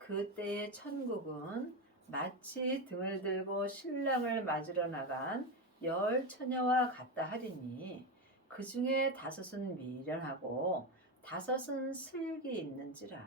그때의 천국은 마치 등을 들고 신랑을 맞으러 나간 열 처녀와 같다 하리니 그 중에 다섯은 미련하고 다섯은 슬기 있는지라.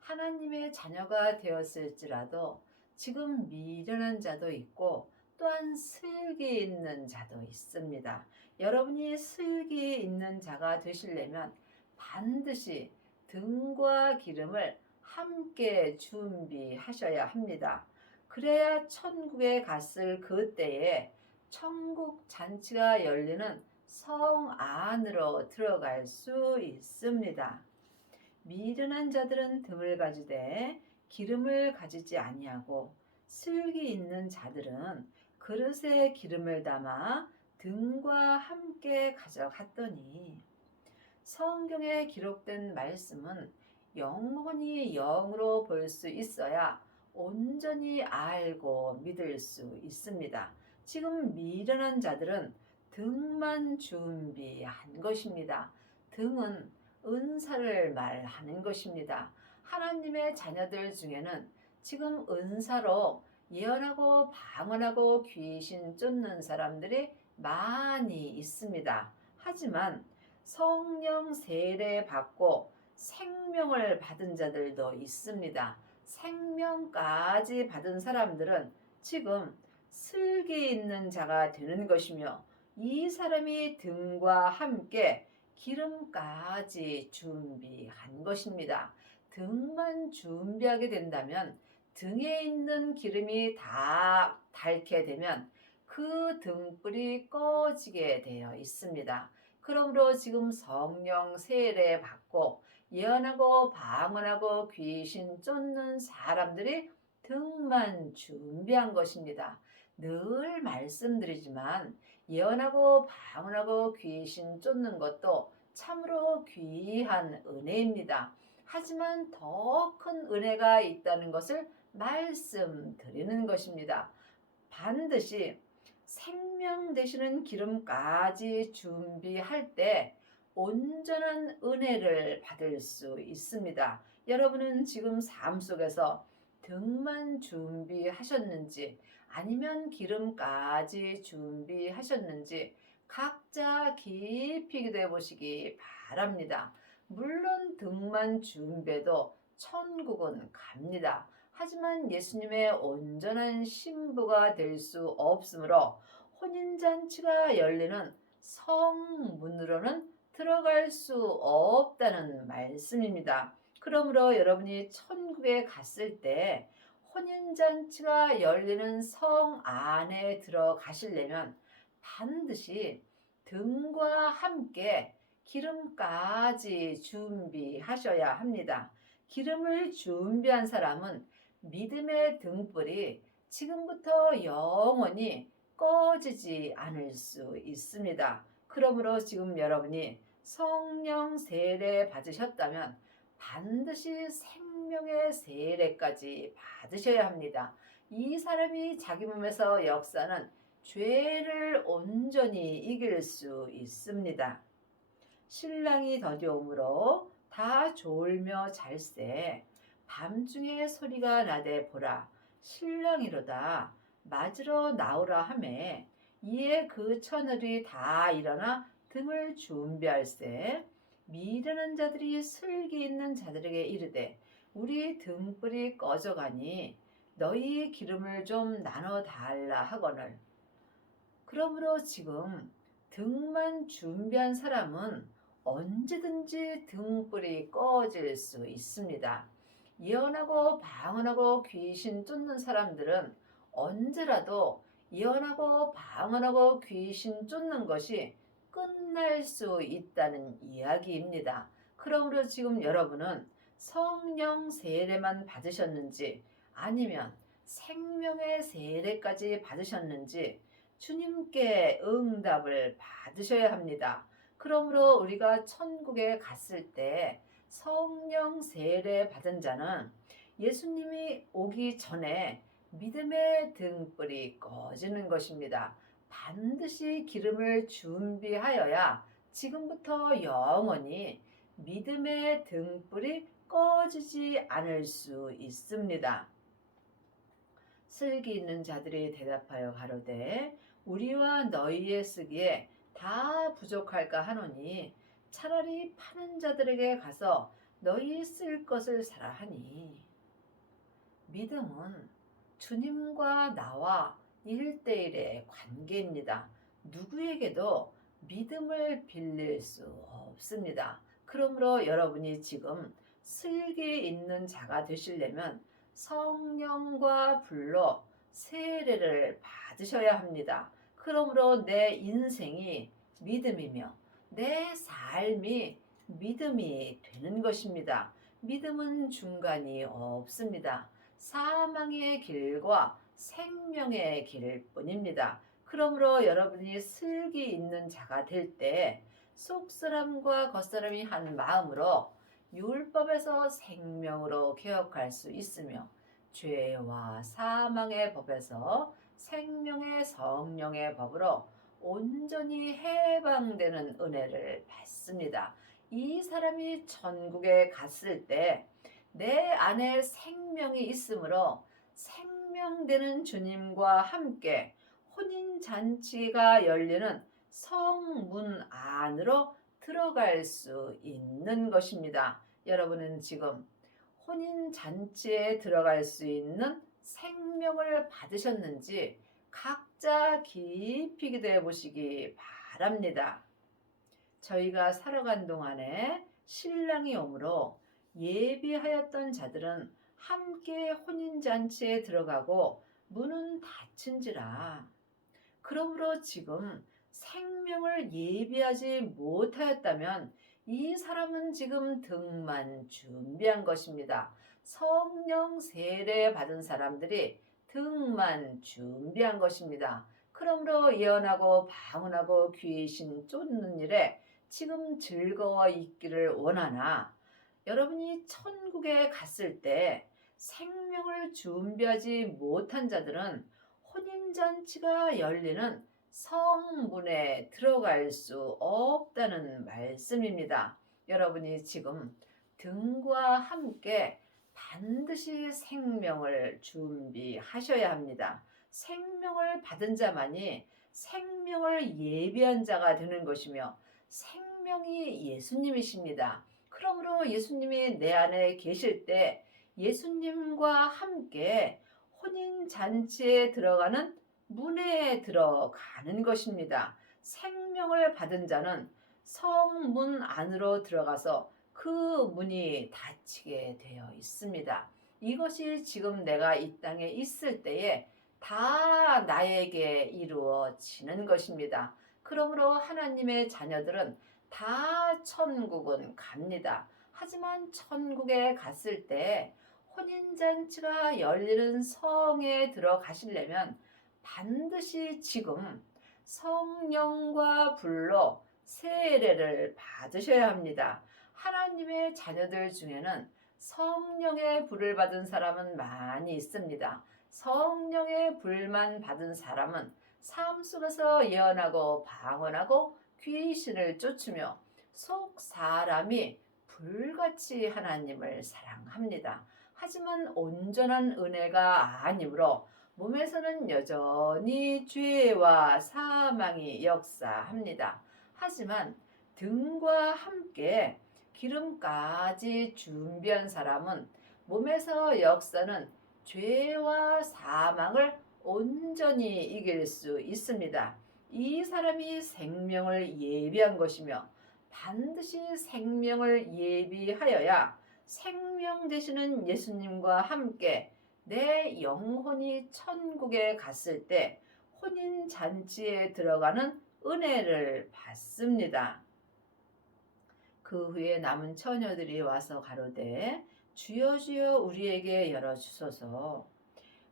하나님의 자녀가 되었을지라도 지금 미련한 자도 있고 또한 슬기 있는 자도 있습니다. 여러분이 슬기 있는 자가 되시려면 반드시 등과 기름을 함께 준비하셔야 합니다. 그래야 천국에 갔을 그때에 천국 잔치가 열리는 성 안으로 들어갈 수 있습니다. 미련한 자들은 등을 가지되 기름을 가지지 아니하고 슬기 있는 자들은 그릇에 기름을 담아 등과 함께 가져갔더니. 성경에 기록된 말씀은 영혼이 영으로 볼 수 있어야 온전히 알고 믿을 수 있습니다. 지금 미련한 자들은 등만 준비한 것입니다. 등은 은사를 말하는 것입니다. 하나님의 자녀들 중에는 지금 은사로 예언하고 방언하고 귀신 쫓는 사람들이 많이 있습니다. 하지만 성령 세례 받고 생명을 받은 자들도 있습니다. 생명까지 받은 사람들은 지금 슬기 있는 자가 되는 것이며 이 사람이 등과 함께 기름까지 준비한 것입니다. 등만 준비하게 된다면 등에 있는 기름이 다 닳게 되면 그 등불이 꺼지게 되어 있습니다. 그러므로 지금 성령 세례 받고 예언하고 방언하고 귀신 쫓는 사람들이 등만 준비한 것입니다. 늘 말씀드리지만 예언하고 방언하고 귀신 쫓는 것도 참으로 귀한 은혜입니다. 하지만 더 큰 은혜가 있다는 것을 말씀드리는 것입니다. 반드시 생명 되시는 기름까지 준비할 때 온전한 은혜를 받을 수 있습니다. 여러분은 지금 삶 속에서 등만 준비하셨는지 아니면 기름까지 준비하셨는지 각자 깊이 기도해 보시기 바랍니다. 물론 등만 준비해도 천국은 갑니다. 하지만 예수님의 온전한 신부가 될 수 없으므로 혼인잔치가 열리는 성문으로는 들어갈 수 없다는 말씀입니다. 그러므로 여러분이 천국에 갔을 때 혼인잔치가 열리는 성 안에 들어가시려면 반드시 등과 함께 기름까지 준비하셔야 합니다. 기름을 준비한 사람은 믿음의 등불이 지금부터 영원히 꺼지지 않을 수 있습니다. 그러므로 지금 여러분이 성령 세례 받으셨다면 반드시 생명의 세례까지 받으셔야 합니다. 이 사람이 자기 몸에서 역사는 죄를 온전히 이길 수 있습니다. 신랑이 더디오므로 다 졸며 잘세 밤중에 소리가 나되 보라 신랑이로다 맞으러 나오라 하매 이에 그 처녀들이 다 일어나 등을 준비할세 미련한 자들이 슬기 있는 자들에게 이르되 우리 등불이 꺼져가니 너희 기름을 좀 나눠 달라 하거늘. 그러므로 지금 등만 준비한 사람은 언제든지 등불이 꺼질 수 있습니다. 예언하고 방언하고 귀신 쫓는 사람들은 언제라도 예언하고 방언하고 귀신 쫓는 것이 끝날 수 있다는 이야기입니다. 그러므로 지금 여러분은 성령 세례만 받으셨는지 아니면 생명의 세례까지 받으셨는지 주님께 응답을 받으셔야 합니다. 그러므로 우리가 천국에 갔을 때 성령 세례 받은 자는 예수님이 오기 전에 믿음의 등불이 꺼지는 것입니다. 반드시 기름을 준비하여야 지금부터 영원히 믿음의 등불이 꺼지지 않을 수 있습니다. 슬기 있는 자들이 대답하여 가로되 우리와 너희의 쓰기에 다 부족할까 하노니 차라리 파는 자들에게 가서 너희 쓸 것을 사라 하니. 믿음은 주님과 나와 1대1의 관계입니다. 누구에게도 믿음을 빌릴 수 없습니다. 그러므로 여러분이 지금 슬기 있는 자가 되시려면 성령과 불로 세례를 받으셔야 합니다. 그러므로 내 인생이 믿음이며 내 삶이 믿음이 되는 것입니다. 믿음은 중간이 없습니다. 사망의 길과 생명의 길뿐입니다. 그러므로 여러분이 슬기 있는 자가 될 때 속사람과 겉사람이 한 마음으로 율법에서 생명으로 개혁할 수 있으며 죄와 사망의 법에서 생명의 성령의 법으로 온전히 해방되는 은혜를 받습니다. 이 사람이 천국에 갔을 때 내 안에 생명이 있으므로 생명되는 주님과 함께 혼인잔치가 열리는 성문 안으로 들어갈 수 있는 것입니다. 여러분은 지금 혼인잔치에 들어갈 수 있는 생명을 받으셨는지 각자 깊이 기도해 보시기 바랍니다. 저희가 살아간 동안에 신랑이 오므로 예비하였던 자들은 함께 혼인잔치에 들어가고 문은 닫힌지라. 그러므로 지금 생명을 예비하지 못하였다면 이 사람은 지금 등만 준비한 것입니다. 성령 세례 받은 사람들이 등만 준비한 것입니다. 그러므로 예언하고 방언하고 귀신 쫓는 일에 지금 즐거워 있기를 원하나 여러분이 천국에 갔을 때 생명을 준비하지 못한 자들은 혼인잔치가 열리는 성문에 들어갈 수 없다는 말씀입니다. 여러분이 지금 등과 함께 반드시 생명을 준비하셔야 합니다. 생명을 받은 자만이 생명을 예비한 자가 되는 것이며 생명이 예수님이십니다. 그러므로 예수님이 내 안에 계실 때 예수님과 함께 혼인잔치에 들어가는 문에 들어가는 것입니다. 생명을 받은 자는 성문 안으로 들어가서 그 문이 닫히게 되어 있습니다. 이것이 지금 내가 이 땅에 있을 때에 다 나에게 이루어지는 것입니다. 그러므로 하나님의 자녀들은 다 천국은 갑니다. 하지만 천국에 갔을 때 혼인잔치가 열리는 성에 들어가시려면 반드시 지금 성령과 불로 세례를 받으셔야 합니다. 하나님의 자녀들 중에는 성령의 불을 받은 사람은 많이 있습니다. 성령의 불만 받은 사람은 삶 속에서 예언하고 방언하고 귀신을 쫓으며 속 사람이 불같이 하나님을 사랑합니다. 하지만 온전한 은혜가 아니므로 몸에서는 여전히 죄와 사망이 역사합니다. 하지만 등과 함께 기름까지 준비한 사람은 몸에서 역사는 죄와 사망을 온전히 이길 수 있습니다. 이 사람이 생명을 예비한 것이며 반드시 생명을 예비하여야 생명 되시는 예수님과 함께 내 영혼이 천국에 갔을 때 혼인잔치에 들어가는 은혜를 받습니다. 그 후에 남은 처녀들이 와서 가로되 주여 주여 우리에게 열어주소서.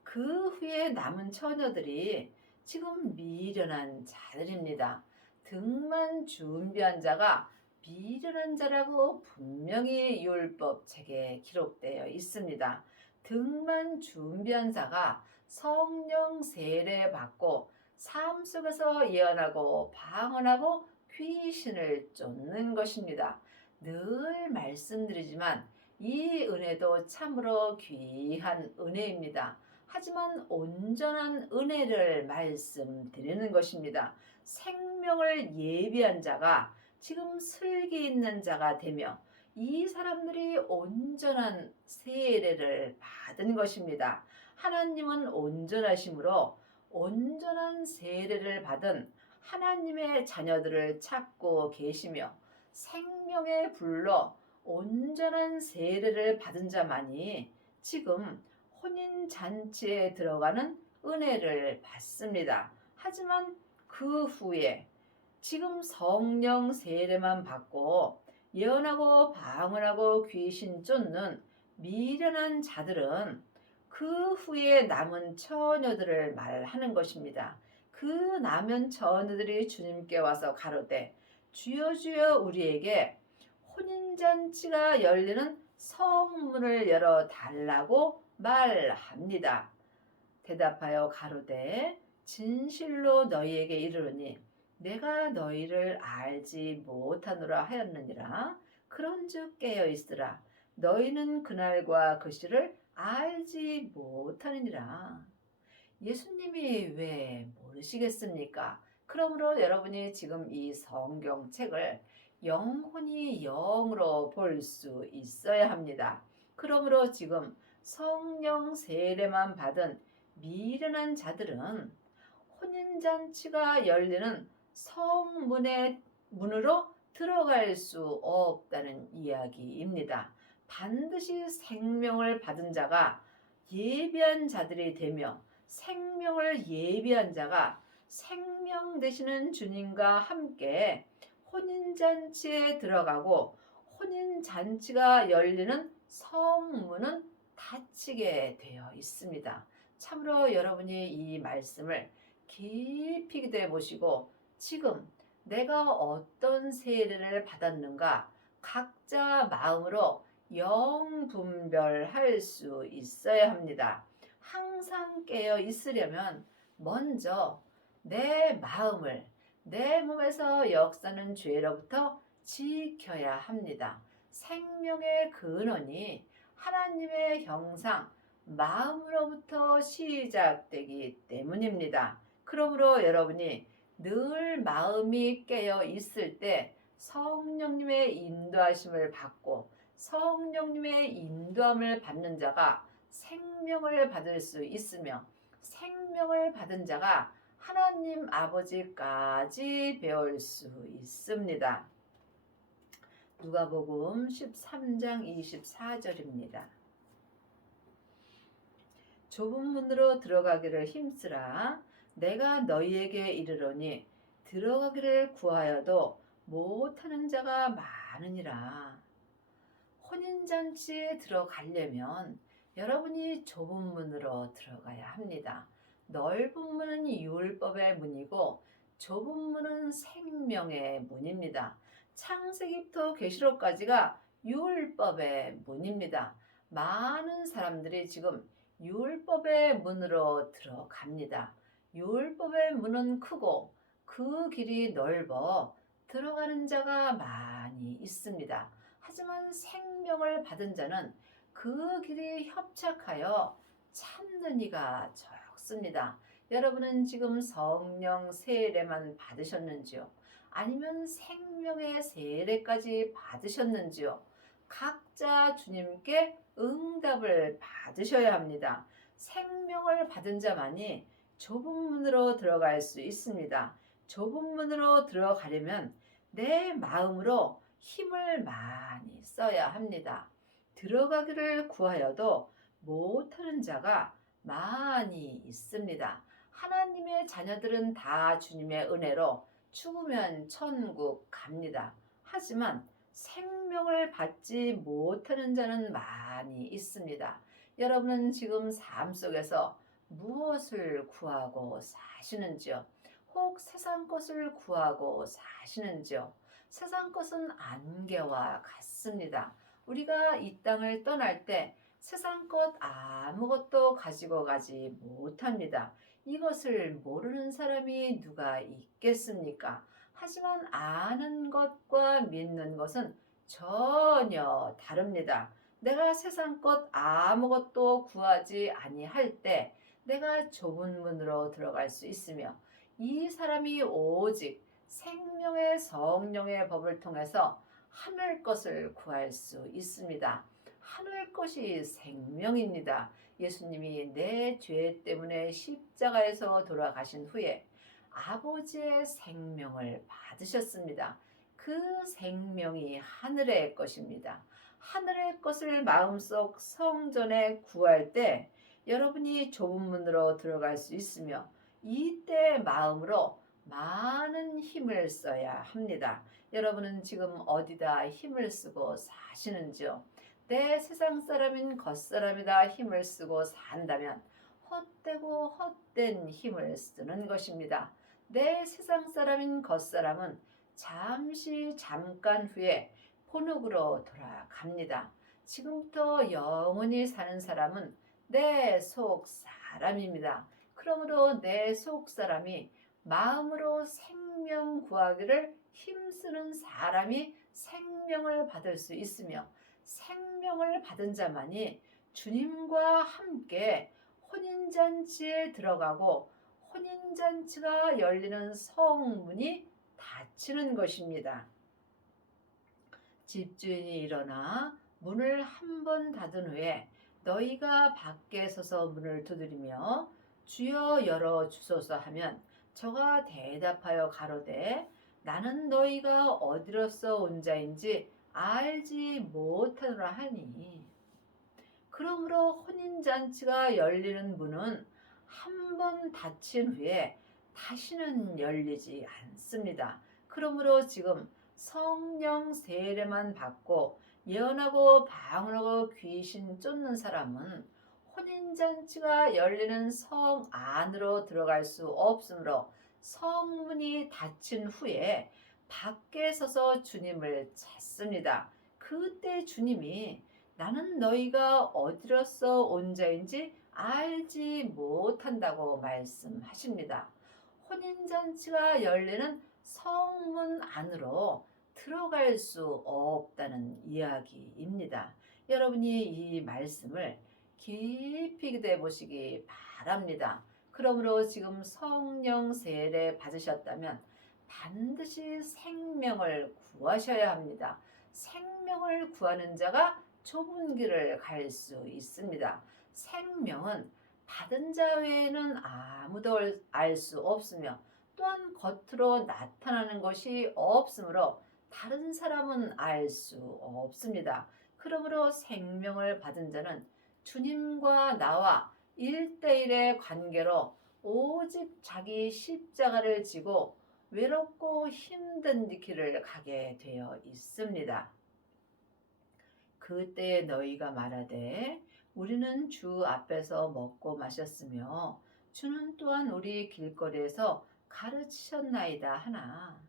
그 후에 남은 처녀들이 지금 미련한 자들입니다. 등만 준비한 자가 미련한 자라고 분명히 율법책에 기록되어 있습니다. 등만 준비한 자가 성령 세례 받고 삶 속에서 예언하고 방언하고 귀신을 쫓는 것입니다. 늘 말씀드리지만 이 은혜도 참으로 귀한 은혜입니다. 하지만 온전한 은혜를 말씀드리는 것입니다. 생명을 예비한 자가 지금 슬기 있는 자가 되며 이 사람들이 온전한 세례를 받은 것입니다. 하나님은 온전하심으로 온전한 세례를 받은 하나님의 자녀들을 찾고 계시며 생명의 불로 온전한 세례를 받은 자만이 지금 혼인잔치에 들어가는 은혜를 받습니다. 하지만 그 후에 지금 성령 세례만 받고 예언하고 방언하고 귀신 쫓는 미련한 자들은 그 후에 남은 처녀들을 말하는 것입니다. 그 남은 처녀들이 주님께 와서 가로되 주여 주여 우리에게 혼인잔치가 열리는 성문을 열어 달라고 말합니다. 대답하여 가로되 진실로 너희에게 이르노니 내가 너희를 알지 못하노라 하였느니라. 그런즉 깨어 있으라. 너희는 그날과 그 시를 알지 못하느니라. 예수님이 왜 모르시겠습니까? 그러므로 여러분이 지금 이 성경책을 영혼이 영으로 볼 수 있어야 합니다. 그러므로 지금 성령 세례만 받은 미련한 자들은 혼인잔치가 열리는 성문의 문으로 들어갈 수 없다는 이야기입니다. 반드시 생명을 받은 자가 예비한 자들이 되며 생명을 예비한 자가 생명 되시는 주님과 함께 혼인잔치에 들어가고 혼인잔치가 열리는 성문은 닫히게 되어 있습니다. 참으로 여러분이 이 말씀을 깊이 기도해 보시고 지금 내가 어떤 세례를 받았는가 각자 마음으로 영분별할 수 있어야 합니다. 항상 깨어 있으려면 먼저 내 마음을 내 몸에서 역사는 죄로부터 지켜야 합니다. 생명의 근원이 하나님의 형상, 마음으로부터 시작되기 때문입니다. 그러므로 여러분이 늘 마음이 깨어 있을 때 성령님의 인도하심을 받고 성령님의 인도함을 받는 자가 생명을 받을 수 있으며 생명을 받은 자가 하나님 아버지까지 배울 수 있습니다. 누가복음 13장 24절입니다. 좁은 문으로 들어가기를 힘쓰라. 내가 너희에게 이르노니 들어가기를 구하여도 못하는 자가 많으니라. 혼인잔치에 들어가려면 여러분이 좁은 문으로 들어가야 합니다. 넓은 문은 율법의 문이고 좁은 문은 생명의 문입니다. 창세기부터 계시록까지가 율법의 문입니다. 많은 사람들이 지금 율법의 문으로 들어갑니다. 율법의 문은 크고 그 길이 넓어 들어가는 자가 많이 있습니다. 하지만 생명을 받은 자는 그 길이 협착하여 찾는 이가 적습니다. 여러분은 지금 성령 세례만 받으셨는지요? 아니면 생명의 세례까지 받으셨는지요? 각자 주님께 응답을 받으셔야 합니다. 생명을 받은 자만이 좁은 문으로 들어갈 수 있습니다. 좁은 문으로 들어가려면 내 마음으로 힘을 많이 써야 합니다. 들어가기를 구하여도 못하는 자가 많이 있습니다. 하나님의 자녀들은 다 주님의 은혜로 죽으면 천국 갑니다. 하지만 생명을 받지 못하는 자는 많이 있습니다. 여러분은 지금 삶 속에서 무엇을 구하고 사시는지요? 혹 세상 것을 구하고 사시는지요? 세상 것은 안개와 같습니다. 우리가 이 땅을 떠날 때 세상 것 아무것도 가지고 가지 못합니다. 이것을 모르는 사람이 누가 있겠습니까? 하지만 아는 것과 믿는 것은 전혀 다릅니다. 내가 세상 것 아무것도 구하지 아니할 때 내가 좁은 문으로 들어갈 수 있으며 이 사람이 오직 생명의 성령의 법을 통해서 하늘 것을 구할 수 있습니다. 하늘 것이 생명입니다. 예수님이 내 죄 때문에 십자가에서 돌아가신 후에 아버지의 생명을 받으셨습니다. 그 생명이 하늘의 것입니다. 하늘의 것을 마음속 성전에 구할 때 여러분이 좁은 문으로 들어갈 수 있으며 이때 마음으로 많은 힘을 써야 합니다. 여러분은 지금 어디다 힘을 쓰고 사시는지요? 내 세상 사람인 겉사람이다 힘을 쓰고 산다면 헛되고 헛된 힘을 쓰는 것입니다. 내 세상 사람인 겉사람은 잠깐 후에 본흙으로 돌아갑니다. 지금부터 영원히 사는 사람은 내 속 사람입니다. 그러므로 내 속 사람이 마음으로 생명 구하기를 힘쓰는 사람이 생명을 받을 수 있으며 생명을 받은 자만이 주님과 함께 혼인잔치에 들어가고 혼인잔치가 열리는 성문이 닫히는 것입니다. 집주인이 일어나 문을 한 번 닫은 후에 너희가 밖에 서서 문을 두드리며 주여 열어 주소서 하면 저가 대답하여 가로되 나는 너희가 어디로서 온 자인지 알지 못하노라 하니 그러므로 혼인잔치가 열리는 문은 한 번 닫힌 후에 다시는 열리지 않습니다. 그러므로 지금 성령 세례만 받고 예언하고 방언하고 귀신 쫓는 사람은 혼인잔치가 열리는 성 안으로 들어갈 수 없으므로 성문이 닫힌 후에 밖에 서서 주님을 찾습니다. 그때 주님이 나는 너희가 어디로서 온 자인지 알지 못한다고 말씀하십니다. 혼인잔치가 열리는 성문 안으로 들어갈 수 없다는 이야기입니다. 여러분이 이 말씀을 깊이 기도해 보시기 바랍니다. 그러므로 지금 성령 세례 받으셨다면 반드시 생명을 구하셔야 합니다. 생명을 구하는 자가 좁은 길을 갈 수 있습니다. 생명은 받은 자 외에는 아무도 알 수 없으며 또한 겉으로 나타나는 것이 없으므로 다른 사람은 알 수 없습니다. 그러므로 생명을 받은 자는 주님과 나와 1대1의 관계로 오직 자기 십자가를 지고 외롭고 힘든 길을 가게 되어 있습니다. 그때 너희가 말하되 우리는 주 앞에서 먹고 마셨으며 주는 또한 우리 길거리에서 가르치셨나이다 하나.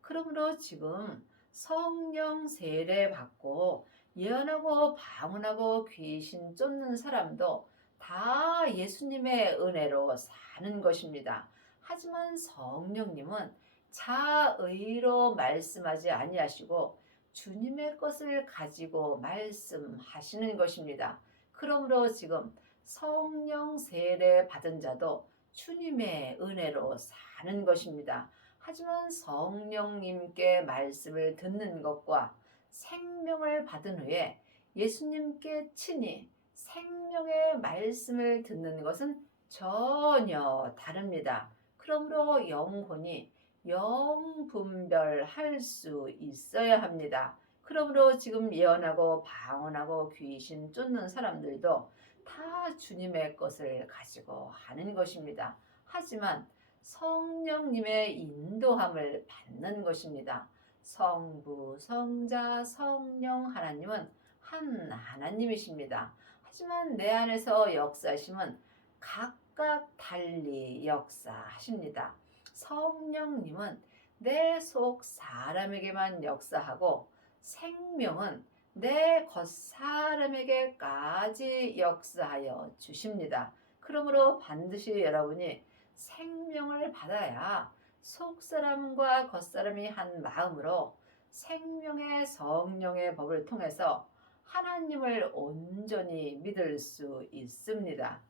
그러므로 지금 성령 세례 받고 예언하고 방언하고 귀신 쫓는 사람도 다 예수님의 은혜로 사는 것입니다. 하지만 성령님은 자의로 말씀하지 아니하시고 주님의 것을 가지고 말씀하시는 것입니다. 그러므로 지금 성령 세례 받은 자도 주님의 은혜로 사는 것입니다. 하지만 성령님께 말씀을 듣는 것과 생명을 받은 후에 예수님께 친히 생명의 말씀을 듣는 것은 전혀 다릅니다. 그러므로 영혼이 영분별할 수 있어야 합니다. 그러므로 지금 예언하고 방언하고 귀신 쫓는 사람들도 다 주님의 것을 가지고 하는 것입니다. 하지만 성령님의 인도함을 받는 것입니다. 성부, 성자, 성령 하나님은 한 하나님이십니다. 하지만 내 안에서 역사하심은 각각 달리 역사하십니다. 성령님은 내 속 사람에게만 역사하고 생명은 내 겉사람에게까지 역사하여 주십니다. 그러므로 반드시 여러분이 생명을 받아야 속사람과 겉사람이 한 마음으로 생명의 성령의 법을 통해서 하나님을 온전히 믿을 수 있습니다.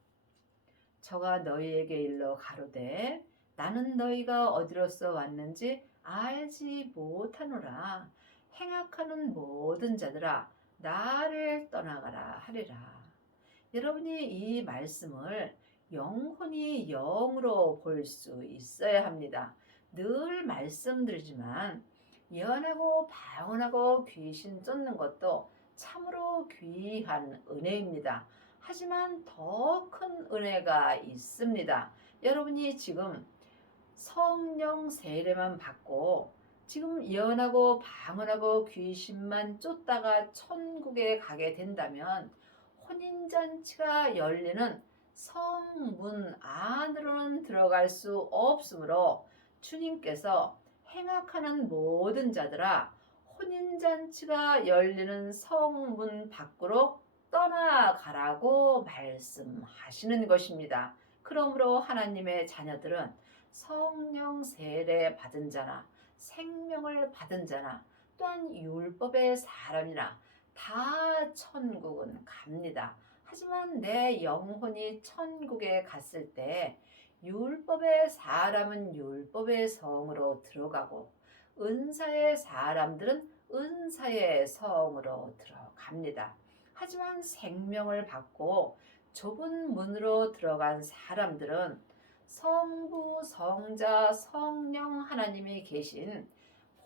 저가 너희에게 일러 가로되 나는 너희가 어디로서 왔는지 알지 못하노라. 행악하는 모든 자들아 나를 떠나가라 하리라. 여러분이 이 말씀을 영혼이 영으로 볼 수 있어야 합니다. 늘 말씀드리지만 예언하고 방언하고 귀신 쫓는 것도 참으로 귀한 은혜입니다. 하지만 더 큰 은혜가 있습니다. 여러분이 지금 성령 세례만 받고 지금 예언하고 방언하고 귀신만 쫓다가 천국에 가게 된다면 혼인잔치가 열리는 성문 안으로는 들어갈 수 없으므로 주님께서 행악하는 모든 자들아 혼인잔치가 열리는 성문 밖으로 떠나가라고 말씀하시는 것입니다. 그러므로 하나님의 자녀들은 성령 세례 받은 자나 생명을 받은 자나 또한 율법의 사람이나 다 천국은 갑니다. 하지만 내 영혼이 천국에 갔을 때 율법의 사람은 율법의 성으로 들어가고 은사의 사람들은 은사의 성으로 들어갑니다. 하지만 생명을 받고 좁은 문으로 들어간 사람들은 성부, 성자, 성령 하나님이 계신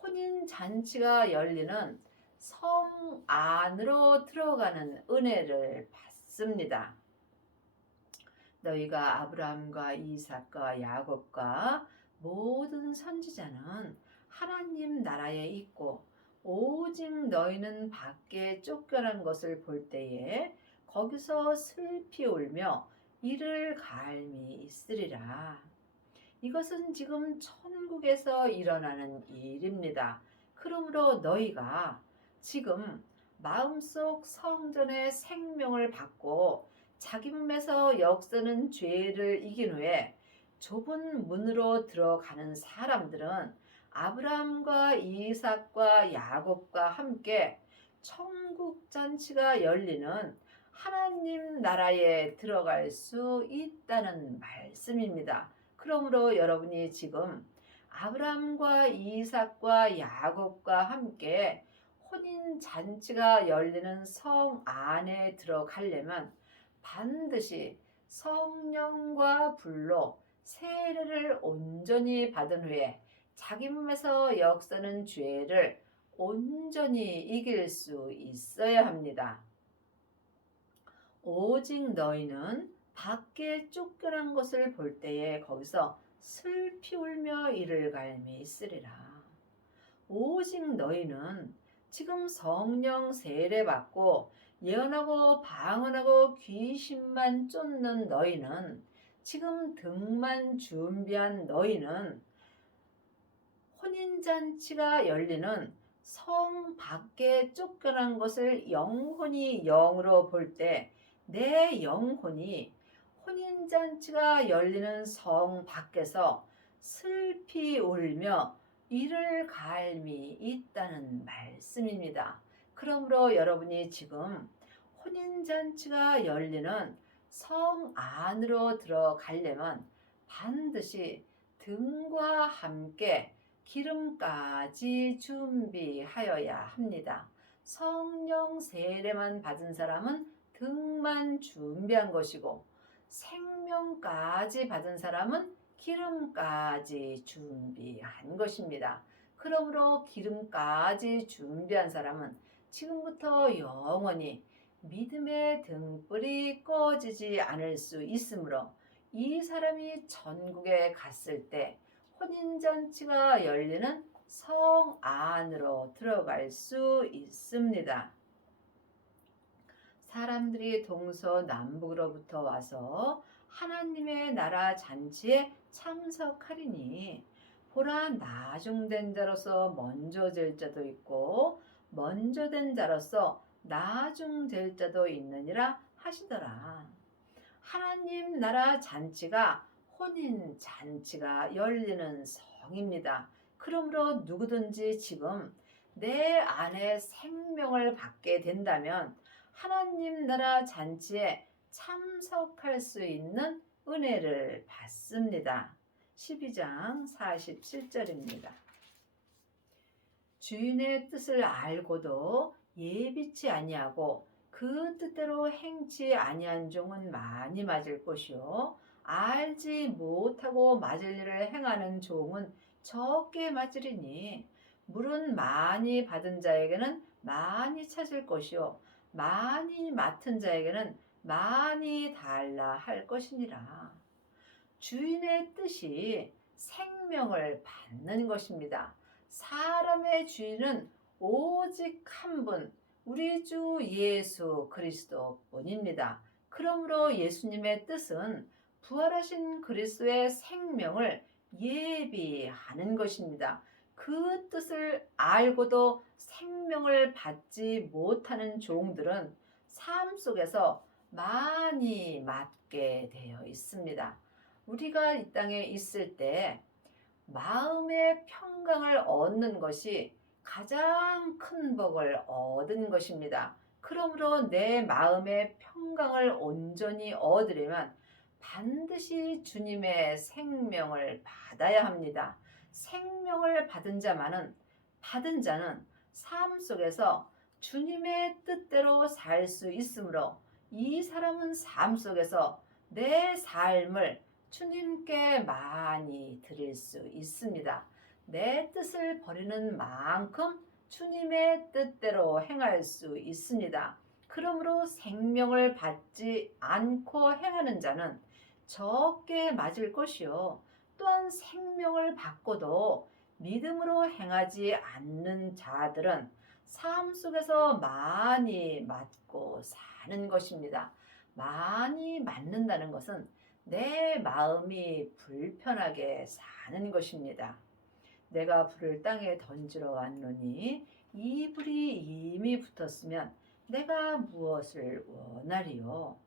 혼인잔치가 열리는 성 안으로 들어가는 은혜를 받습니다. 너희가 아브라함과 이삭과 야곱과 모든 선지자는 하나님 나라에 있고 오직 너희는 밖에 쫓겨난 것을 볼 때에 거기서 슬피 울며 이를 갈미 있으리라. 이것은 지금 천국에서 일어나는 일입니다. 그러므로 너희가 지금 마음속 성전의 생명을 받고 자기 몸에서 역사는 죄를 이긴 후에 좁은 문으로 들어가는 사람들은 아브라함과 이삭과 야곱과 함께 천국 잔치가 열리는 하나님 나라에 들어갈 수 있다는 말씀입니다. 그러므로 여러분이 지금 아브라함과 이삭과 야곱과 함께 혼인 잔치가 열리는 성 안에 들어가려면 반드시 성령과 불로 세례를 온전히 받은 후에 자기 몸에서 역사는 죄를 온전히 이길 수 있어야 합니다. 오직 너희는 밖에 쫓겨난 것을 볼 때에 거기서 슬피 울며 이를 갈미 있으리라. 오직 너희는 지금 성령 세례 받고 예언하고 방언하고 귀신만 쫓는 너희는 지금 등만 준비한 너희는 혼인잔치가 열리는 성 밖에 쫓겨난 것을 영혼이 영으로 볼 때 내 영혼이 혼인잔치가 열리는 성 밖에서 슬피 울며 이를 갈미 있다는 말씀입니다. 그러므로 여러분이 지금 혼인잔치가 열리는 성 안으로 들어가려면 반드시 등과 함께 기름까지 준비하여야 합니다. 성령 세례만 받은 사람은 등만 준비한 것이고 생명까지 받은 사람은 기름까지 준비한 것입니다. 그러므로 기름까지 준비한 사람은 지금부터 영원히 믿음의 등불이 꺼지지 않을 수 있으므로 이 사람이 천국에 갔을 때 혼인잔치가 열리는 성 안으로 들어갈 수 있습니다. 사람들이 동서남북으로부터 와서 하나님의 나라 잔치에 참석하리니 보라 나중된 자로서 먼저 될 자도 있고 먼저 된 자로서 나중될 자도 있느니라 하시더라. 하나님 나라 잔치가 혼인 잔치가 열리는 성입니다. 그러므로 누구든지 지금 내 안에 생명을 받게 된다면 하나님 나라 잔치에 참석할 수 있는 은혜를 받습니다. 12장 47절입니다. 주인의 뜻을 알고도 예비치 아니하고 그 뜻대로 행치 아니한 종은 많이 맞을 것이요 알지 못하고 맞을 일을 행하는 종은 적게 맞으리니 물은 많이 받은 자에게는 많이 찾을 것이요 많이 맡은 자에게는 많이 달라 할 것이니라. 주인의 뜻이 생명을 받는 것입니다. 사람의 주인은 오직 한 분, 우리 주 예수 그리스도뿐입니다. 그러므로 예수님의 뜻은 부활하신 그리스도의 생명을 예비하는 것입니다. 그 뜻을 알고도 생명을 받지 못하는 종들은 삶 속에서 많이 맞게 되어 있습니다. 우리가 이 땅에 있을 때 마음의 평강을 얻는 것이 가장 큰 복을 얻은 것입니다. 그러므로 내 마음의 평강을 온전히 얻으려면 반드시 주님의 생명을 받아야 합니다. 생명을 받은 자는 삶 속에서 주님의 뜻대로 살 수 있으므로 이 사람은 삶 속에서 내 삶을 주님께 많이 드릴 수 있습니다. 내 뜻을 버리는 만큼 주님의 뜻대로 행할 수 있습니다. 그러므로 생명을 받지 않고 행하는 자는 적게 맞을 것이요. 또한 생명을 받고도 믿음으로 행하지 않는 자들은 삶 속에서 많이 맞고 사는 것입니다. 많이 맞는다는 것은 내 마음이 불편하게 사는 것입니다. 내가 불을 땅에 던지러 왔노니 이 불이 이미 붙었으면 내가 무엇을 원하리요?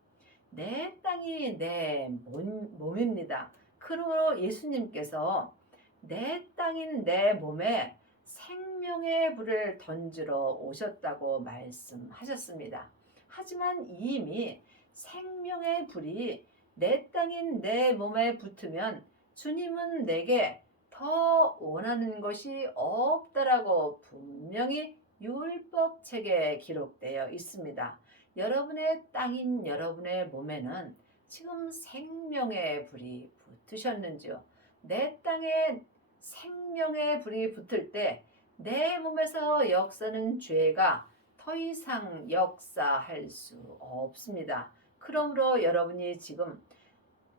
내 땅이 내 몸입니다. 그러므로 예수님께서 내 땅인 내 몸에 생명의 불을 던지러 오셨다고 말씀하셨습니다. 하지만 이미 생명의 불이 내 땅인 내 몸에 붙으면 주님은 내게 더 원하는 것이 없다라고 분명히 율법책에 기록되어 있습니다. 여러분의 땅인 여러분의 몸에는 지금 생명의 불이 붙으셨는지요? 내 땅에 생명의 불이 붙을 때 내 몸에서 역사는 죄가 더 이상 역사할 수 없습니다. 그러므로 여러분이 지금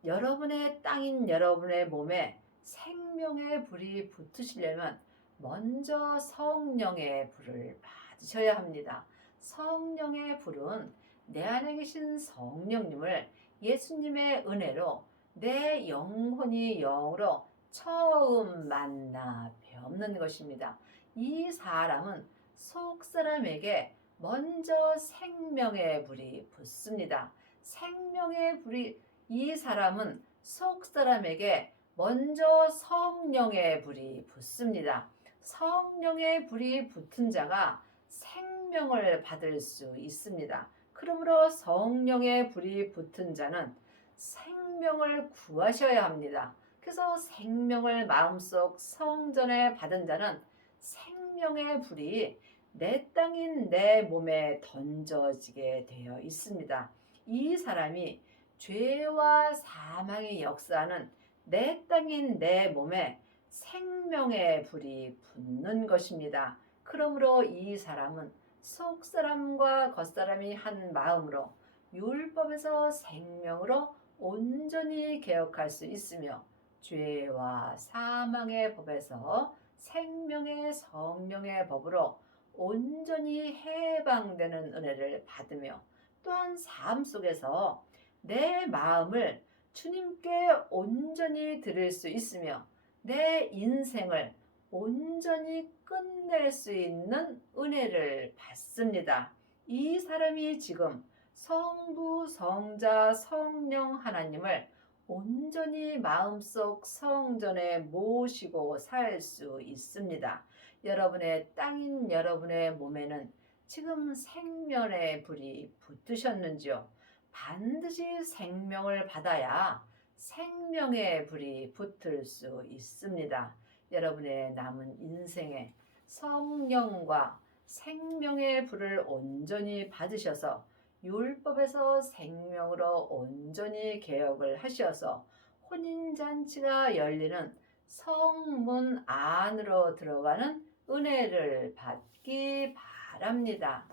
여러분의 땅인 여러분의 몸에 생명의 불이 붙으시려면 먼저 성령의 불을 받으셔야 합니다. 성령의 불은 내 안에 계신 성령님을 예수님의 은혜로 내 영혼이 영으로 처음 만나 뵙는 것입니다. 이 사람은 속 사람에게 먼저 생명의 불이 붙습니다. 생명의 불이 이 사람은 속 사람에게 먼저 성령의 불이 붙습니다. 성령의 불이 붙은 자가 생명을 받을 수 있습니다. 그러므로 성령의 불이 붙은 자는 생명을 구하셔야 합니다. 그래서 생명을 마음속 성전에 받은 자는 생명의 불이 내 땅인 내 몸에 던져지게 되어 있습니다. 이 사람이 죄와 사망의 역사는 내 땅인 내 몸에 생명의 불이 붙는 것입니다. 그러므로 이 사람은 속사람과 겉사람이 한 마음으로 율법에서 생명으로 온전히 개혁할 수 있으며 죄와 사망의 법에서 생명의 성령의 법으로 온전히 해방되는 은혜를 받으며 또한 삶 속에서 내 마음을 주님께 온전히 드릴 수 있으며 내 인생을 온전히 끝낼 수 있는 은혜를 받습니다. 이 사람이 지금 성부, 성자, 성령 하나님을 온전히 마음속 성전에 모시고 살 수 있습니다. 여러분의 땅인 여러분의 몸에는 지금 생명의 불이 붙으셨는지요? 반드시 생명을 받아야 생명의 불이 붙을 수 있습니다. 여러분의 남은 인생에 성령과 생명의 불을 온전히 받으셔서 율법에서 생명으로 온전히 개혁을 하셔서 혼인잔치가 열리는 성문 안으로 들어가는 은혜를 받기 바랍니다.